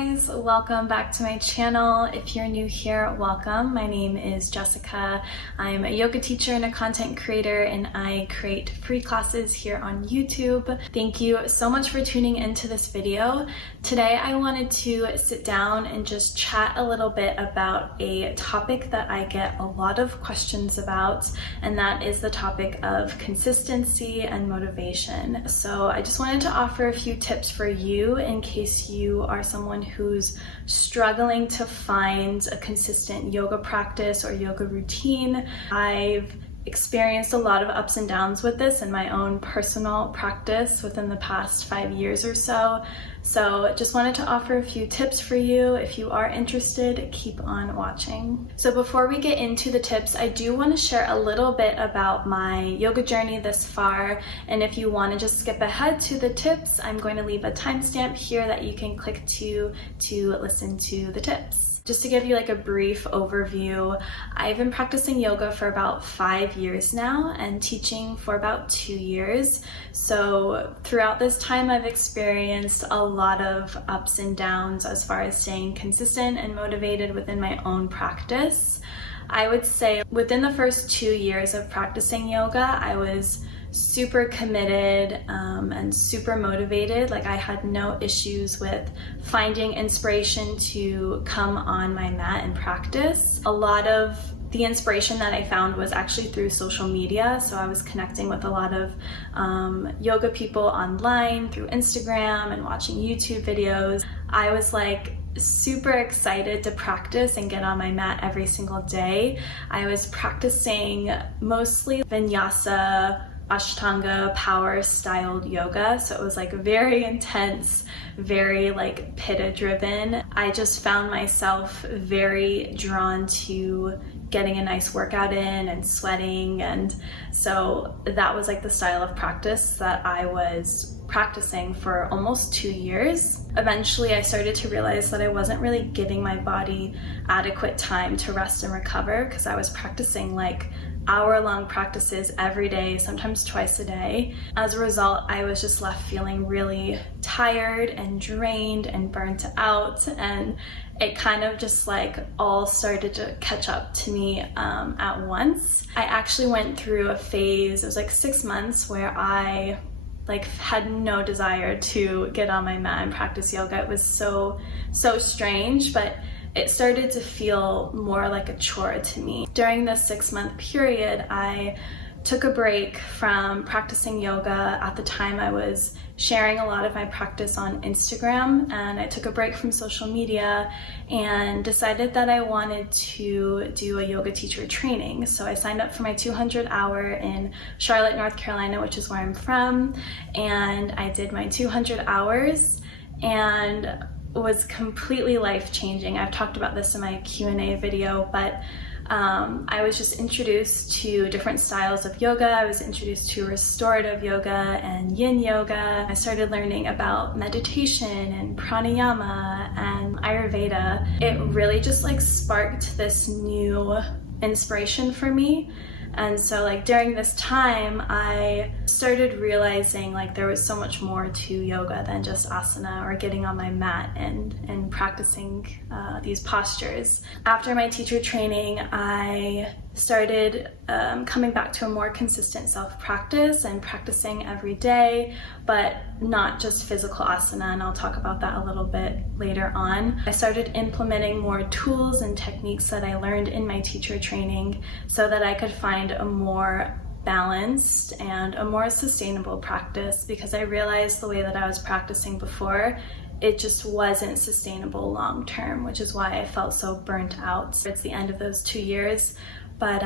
guys, welcome back to my channel. If you're new here, welcome. My name is Jessica. I'm a yoga teacher and a content creator, and I create free classes here on YouTube. Thank you so much for tuning into this video. Today I wanted to sit down and just chat a little bit about a topic that I get a lot of questions about, and that is the topic of consistency and motivation. So I just wanted to offer a few tips for you in case you are someone who's struggling to find a consistent yoga practice or yoga routine. I've experienced a lot of ups and downs with this in my own personal practice within the past 5 years or so. So just wanted to offer a few tips for you. If you are interested, keep on watching. So before we get into the tips, I do want to share a little bit about my yoga journey this far. And if you want to just skip ahead to the tips, I'm going to leave a timestamp here that you can click to listen to the tips. Just to give you like a brief overview, I've been practicing yoga for about 5 years now and teaching for about 2 years. So throughout this time, I've experienced a lot of ups and downs as far as staying consistent and motivated within my own practice. I would say within the first 2 years of practicing yoga, I was super committed and super motivated. Like I had no issues with finding inspiration to come on my mat and practice. A lot of the inspiration that I found was actually through social media. So I was connecting with a lot of yoga people online through Instagram and watching YouTube videos. I was like super excited to practice and get on my mat every single day. I was practicing mostly vinyasa, Ashtanga power styled yoga. So it was like very intense, very like pitta driven. I just found myself very drawn to getting a nice workout in and sweating. And so that was like the style of practice that I was practicing for almost 2 years. Eventually I started to realize that I wasn't really giving my body adequate time to rest and recover because I was practicing like hour-long practices every day, sometimes twice a day. As a result, I was just left feeling really tired and drained and burnt out, and it kind of just like all started to catch up to me at once. I actually went through a phase, it was like 6 months, where I like had no desire to get on my mat and practice yoga. It was so strange, but it started to feel more like a chore to me. During this 6-month period, I took a break from practicing yoga. At the time, I was sharing a lot of my practice on Instagram, and I took a break from social media and decided that I wanted to do a yoga teacher training. So I signed up for my 200-hour in Charlotte, North Carolina, which is where I'm from, and I did my 200 hours and was completely life-changing. I've talked about this in my Q&A video, but I was just introduced to different styles of yoga. I was introduced to restorative yoga and yin yoga. I started learning about meditation and pranayama and Ayurveda. It really just like sparked this new inspiration for me. And so like during this time, I started realizing like there was so much more to yoga than just asana or getting on my mat and practicing these postures. After my teacher training, I started coming back to a more consistent self-practice and practicing every day, but not just physical asana, and I'll talk about that a little bit later on. I started implementing more tools and techniques that I learned in my teacher training so that I could find a more balanced and a more sustainable practice, because I realized the way that I was practicing before, it just wasn't sustainable long term, which is why I felt so burnt out towards the end of those 2 years. But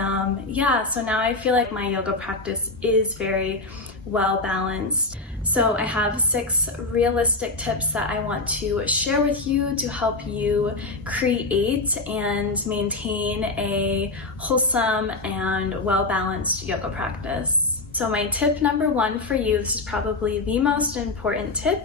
yeah, so now I feel like my yoga practice is very well balanced. So I have 6 realistic tips that I want to share with you to help you create and maintain a wholesome and well-balanced yoga practice. So my tip number one for you, this is probably the most important tip,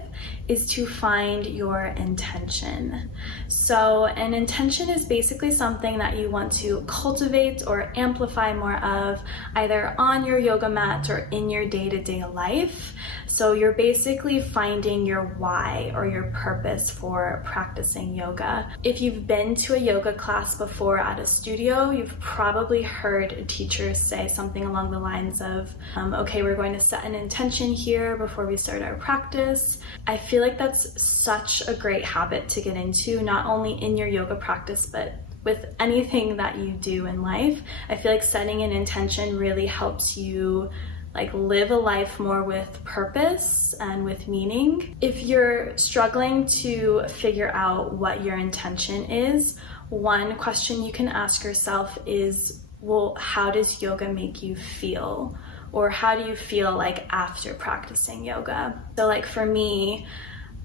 is to find your intention. So an intention is basically something that you want to cultivate or amplify more of, either on your yoga mat or in your day-to-day life. So you're basically finding your why or your purpose for practicing yoga. If you've been to a yoga class before at a studio, you've probably heard teachers say something along the lines of, okay, we're going to set an intention here before we start our practice. I feel like that's such a great habit to get into, not only in your yoga practice, but with anything that you do in life. I feel like setting an intention really helps you live a life more with purpose and with meaning. If you're struggling to figure out what your intention is, one question you can ask yourself is, well, how does yoga make you feel? Or how do you feel after practicing yoga? So for me,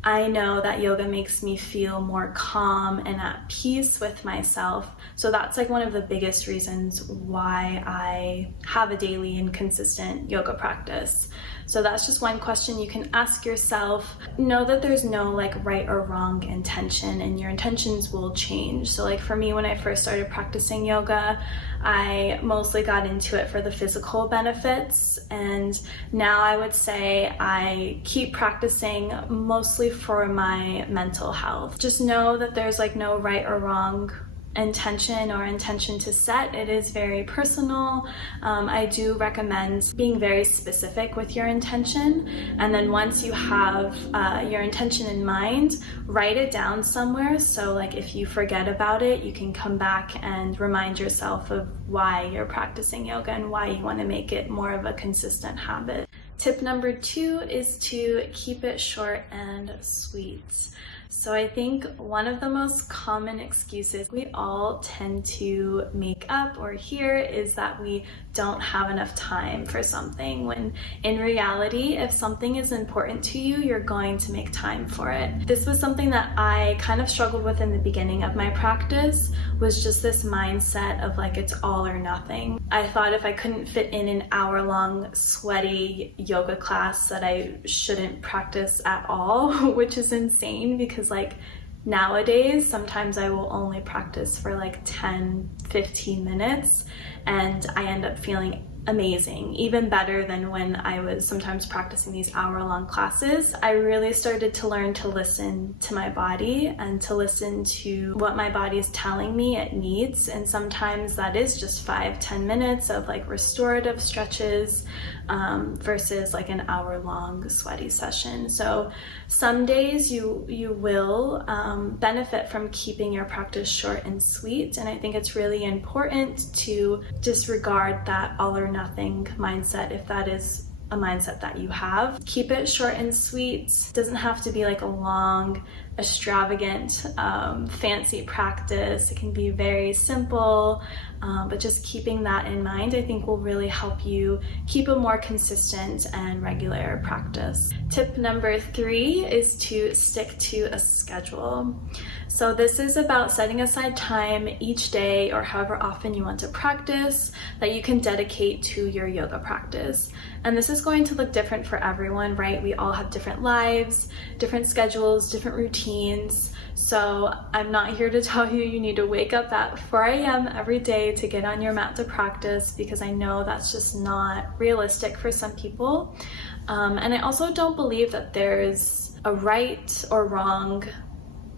I know that yoga makes me feel more calm and at peace with myself. So that's one of the biggest reasons why I have a daily and consistent yoga practice. So that's just one question you can ask yourself. Know that there's no right or wrong intention, and your intentions will change. So for me, when I first started practicing yoga, I mostly got into it for the physical benefits, and now I would say I keep practicing mostly for my mental health. Just know that there's no right or wrong intention to set. It is very personal. I do recommend being very specific with your intention, and then once you have your intention in mind, write it down somewhere, so if you forget about it, you can come back and remind yourself of why you're practicing yoga and why you want to make it more of a consistent habit. Tip number two is to keep it short and sweet. So I think one of the most common excuses we all tend to make up or hear is that we don't have enough time for something, when in reality, if something is important to you, you're going to make time for it. This was something that I kind of struggled with in the beginning of my practice, was just this mindset of it's all or nothing. I thought if I couldn't fit in an hour-long sweaty yoga class that I shouldn't practice at all, which is insane because nowadays, sometimes I will only practice for 10-15 minutes, and I end up feeling amazing, even better than when I was sometimes practicing these hour-long classes. I really started to learn to listen to my body and to listen to what my body is telling me it needs, and sometimes that is just 5-10 minutes of restorative stretches versus an hour-long sweaty session. So some days you will benefit from keeping your practice short and sweet, and I think it's really important to disregard that all or nothing mindset if that is a mindset that you have. Keep it short and sweet. It doesn't have to be a long, extravagant, fancy practice. It can be very simple, but just keeping that in mind, I think, will really help you keep a more consistent and regular practice. Tip number 3 is to stick to a schedule. So this is about setting aside time each day, or however often you want to practice, that you can dedicate to your yoga practice. And this is going to look different for everyone, right? We all have different lives, different schedules, different routines. So I'm not here to tell you you need to wake up at 4 a.m. every day to get on your mat to practice, because I know that's just not realistic for some people. And I also don't believe that there's a right or wrong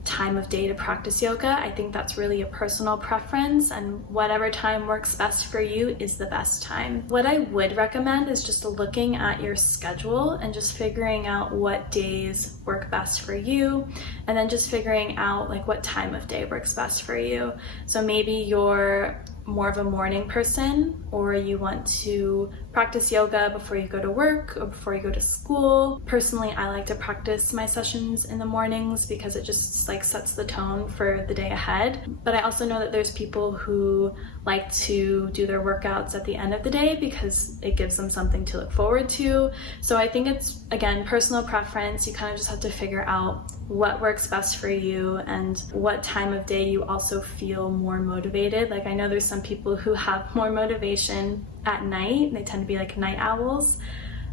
time of day to practice yoga. I think that's really a personal preference, and whatever time works best for you is the best time. What I would recommend is just looking at your schedule and just figuring out what days work best for you, and then just figuring out what time of day works best for you. So maybe you're more of a morning person, or you want to practice yoga before you go to work or before you go to school. Personally, I like to practice my sessions in the mornings because it just sets the tone for the day ahead. But I also know that there's people who like to do their workouts at the end of the day because it gives them something to look forward to. So I think it's, again, personal preference. You kind of just have to figure out what works best for you and what time of day you also feel more motivated. Like I know there's some people who have more motivation at night. They tend to be like night owls.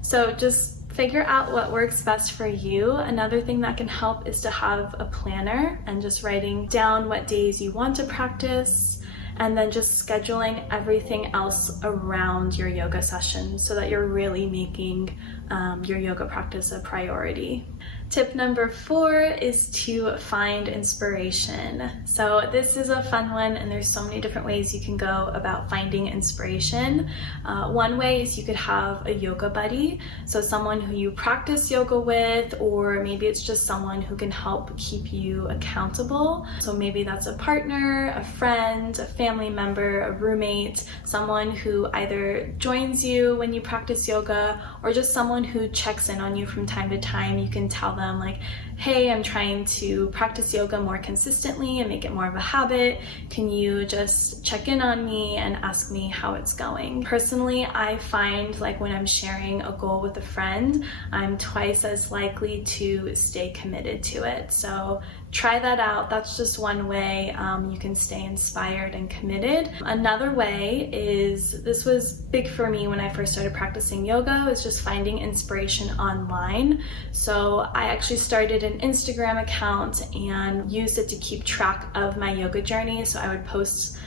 So just figure out what works best for you. Another thing that can help is to have a planner and just writing down what days you want to practice, and then just scheduling everything else around your yoga session so that you're really making your yoga practice a priority. Tip number 4 is to find inspiration. So this is a fun one, and there's so many different ways you can go about finding inspiration. One way is you could have a yoga buddy, so someone who you practice yoga with, or maybe it's just someone who can help keep you accountable. So maybe that's a partner, a friend, a family member, a roommate, someone who either joins you when you practice yoga, or just someone who checks in on you from time to time. You can tell them like, hey, I'm trying to practice yoga more consistently and make it more of a habit. Can you just check in on me and ask me how it's going? Personally, I find like when I'm sharing a goal with a friend, I'm twice as likely to stay committed to it. So try that out. That's just one way you can stay inspired and committed. Another way is, this was big for me when I first started practicing yoga, is just finding inspiration online. So I actually started an Instagram account and used it to keep track of my yoga journey. So I would post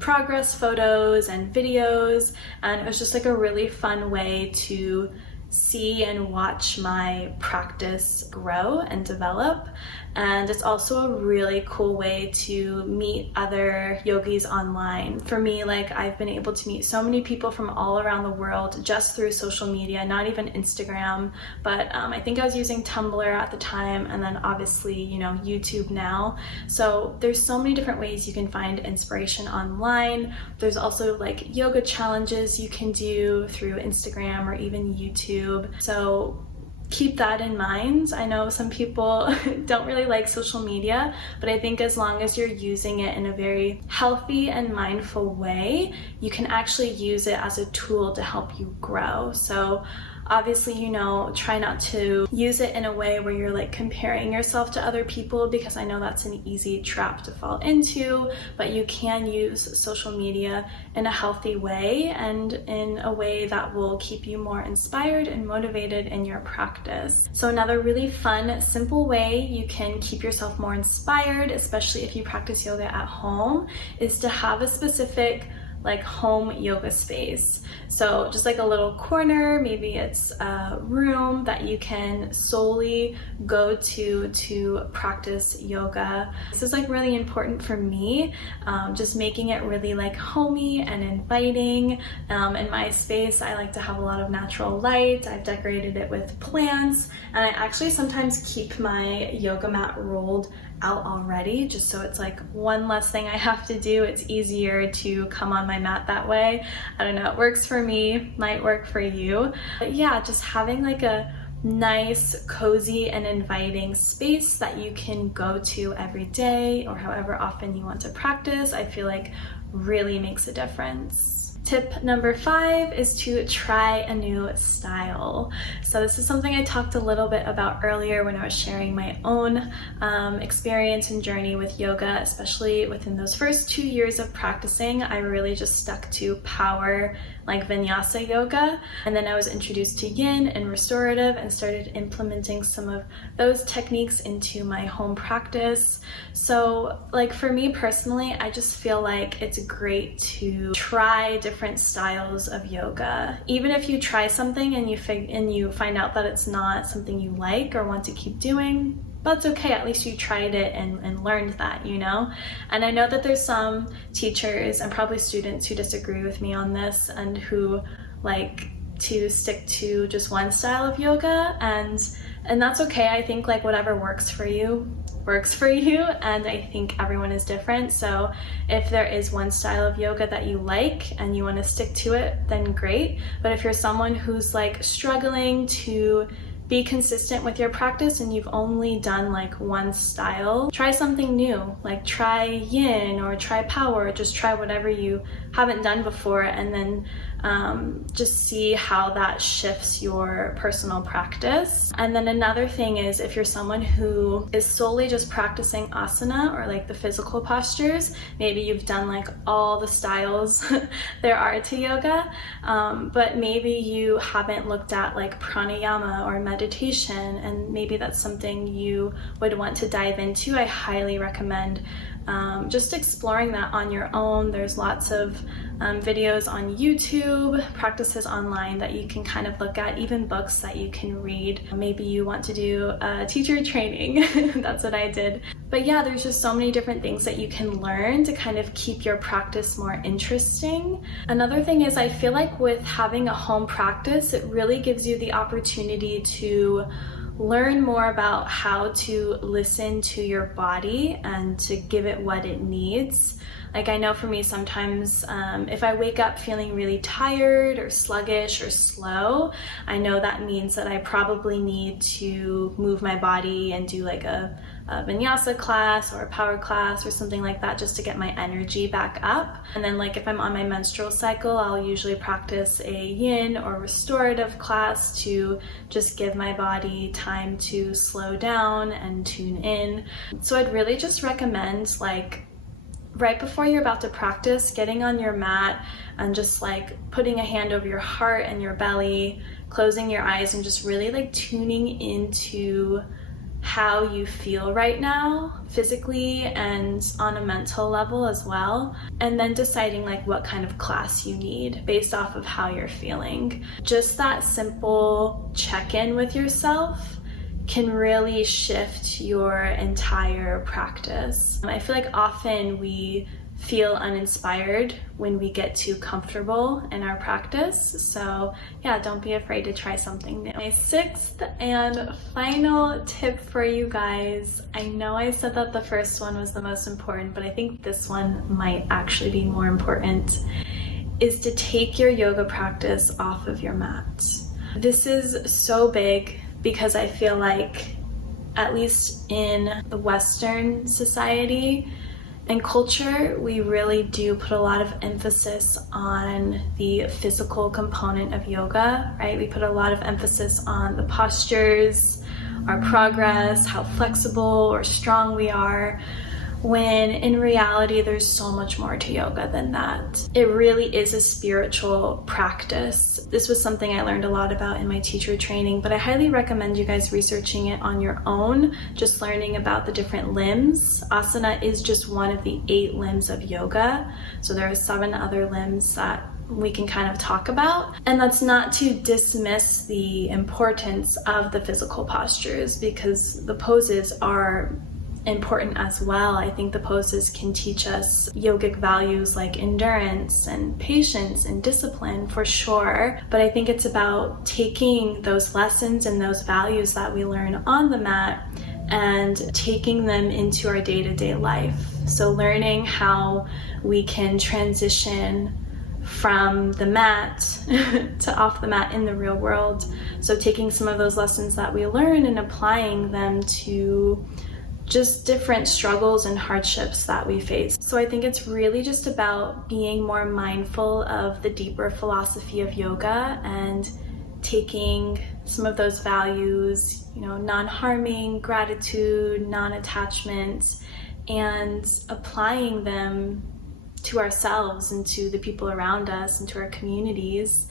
progress photos and videos, and it was just like a really fun way to see and watch my practice grow and develop. And it's also a really cool way to meet other yogis online. For me, like I've been able to meet so many people from all around the world just through social media, not even Instagram, but I think I was using Tumblr at the time, and then obviously, you know, YouTube now. So there's so many different ways you can find inspiration online. There's also like yoga challenges you can do through Instagram or even YouTube. So keep that in mind. I know some people don't really like social media, but I think as long as you're using it in a very healthy and mindful way, you can actually use it as a tool to help you grow. So obviously, you know, try not to use it in a way where you're like comparing yourself to other people, because I know that's an easy trap to fall into, but you can use social media in a healthy way and in a way that will keep you more inspired and motivated in your practice. So another really fun, simple way you can keep yourself more inspired, especially if you practice yoga at home, is to have a specific like home yoga space. So just like a little corner, maybe it's a room that you can solely go to practice yoga. This is like really important for me, just making it really like homey and inviting. In my space, I like to have a lot of natural light. I've decorated it with plants, and I actually sometimes keep my yoga mat rolled out already, just so it's like one less thing I have to do. It's easier to come on my mat that way. I don't know, it works for me, might work for you. But yeah, just having like a nice, cozy, and inviting space that you can go to every day or however often you want to practice, I feel like really makes a difference. Tip number 5 is to try a new style. So this is something I talked a little bit about earlier when I was sharing my own experience and journey with yoga, especially within those first 2 years of practicing. I really just stuck to power, like vinyasa yoga, and then I was introduced to yin and restorative and started implementing some of those techniques into my home practice. So like for me personally, I just feel like it's great to try different styles of yoga. Even if you try something and you find out that it's not something you like or want to keep doing, that's okay. At least you tried it and learned that, you know? And I know that there's some teachers and probably students who disagree with me on this and who like to stick to just one style of yoga, and that's okay. I think like whatever works for you, and I think everyone is different. So if there is one style of yoga that you like and you want to stick to it, then great. But if you're someone who's like struggling to be consistent with your practice and you've only done like one style, try something new. Like try yin or try power, just try whatever you haven't done before, and then just see how that shifts your personal practice. And then another thing is, if you're someone who is solely just practicing asana or like the physical postures, maybe you've done like all the styles there are to yoga, but maybe you haven't looked at like pranayama or meditation, and maybe that's something you would want to dive into. I highly recommend just exploring that on your own. There's lots of videos on YouTube, practices online that you can kind of look at, even books that you can read. Maybe you want to do a teacher training. That's what I did. But yeah, there's just so many different things that you can learn to kind of keep your practice more interesting. Another thing is, I feel like with having a home practice, it really gives you the opportunity to learn more about how to listen to your body and to give it what it needs. Like, I know for me, sometimes if I wake up feeling really tired or sluggish or slow, I know that means that I probably need to move my body and do like a vinyasa class or a power class or something like that, just to get my energy back up. And then like if I'm on my menstrual cycle, I'll usually practice a yin or restorative class to just give my body time to slow down and tune in. So I'd really just recommend, like, right before you're about to practice, getting on your mat and just like putting a hand over your heart and your belly, closing your eyes, and just really like tuning into how you feel right now, physically and on a mental level as well. And then deciding like what kind of class you need based off of how you're feeling. Just that simple check-in with yourself can really shift your entire practice. I feel like often we feel uninspired when we get too comfortable in our practice. So yeah, don't be afraid to try something new. My sixth and final tip for you guys, I know I said that the first one was the most important, but I think this one might actually be more important, is to take your yoga practice off of your mat. This is so big because I feel like, at least in the Western society and culture, we really do put a lot of emphasis on the physical component of yoga, right? We put a lot of emphasis on the postures, our progress, how flexible or strong we are, when in reality there's so much more to yoga than that. It really is a spiritual practice. This was something I learned a lot about in my teacher training, but I highly recommend you guys researching it on your own, just learning about the different limbs. Asana is just one of the 8 limbs of yoga, so there are 7 other limbs that we can kind of talk about. And that's not to dismiss the importance of the physical postures, because the poses are important as well. I think the poses can teach us yogic values like endurance and patience and discipline for sure, but I think it's about taking those lessons and those values that we learn on the mat and taking them into our day-to-day life. So learning how we can transition from the mat to off the mat in the real world. So taking some of those lessons that we learn and applying them to just different struggles and hardships that we face. So I think it's really just about being more mindful of the deeper philosophy of yoga and taking some of those values, you know, non-harming, gratitude, non-attachment, and applying them to ourselves and to the people around us and to our communities,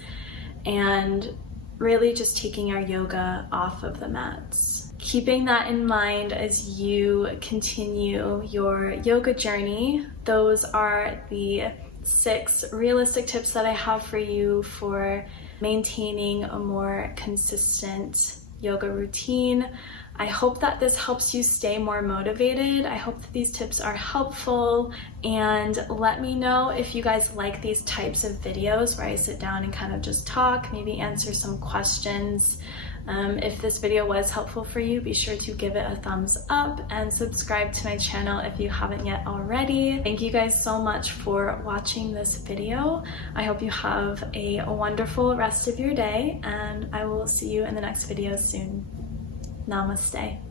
and really just taking our yoga off of the mats. Keeping that in mind as you continue your yoga journey, those are the 6 realistic tips that I have for you for maintaining a more consistent yoga routine. I hope that this helps you stay more motivated. I hope that these tips are helpful, and let me know if you guys like these types of videos where I sit down and kind of just talk, maybe answer some questions. If this video was helpful for you, be sure to give it a thumbs up and subscribe to my channel if you haven't yet already. Thank you guys so much for watching this video. I hope you have a wonderful rest of your day, and I will see you in the next video soon. Namaste.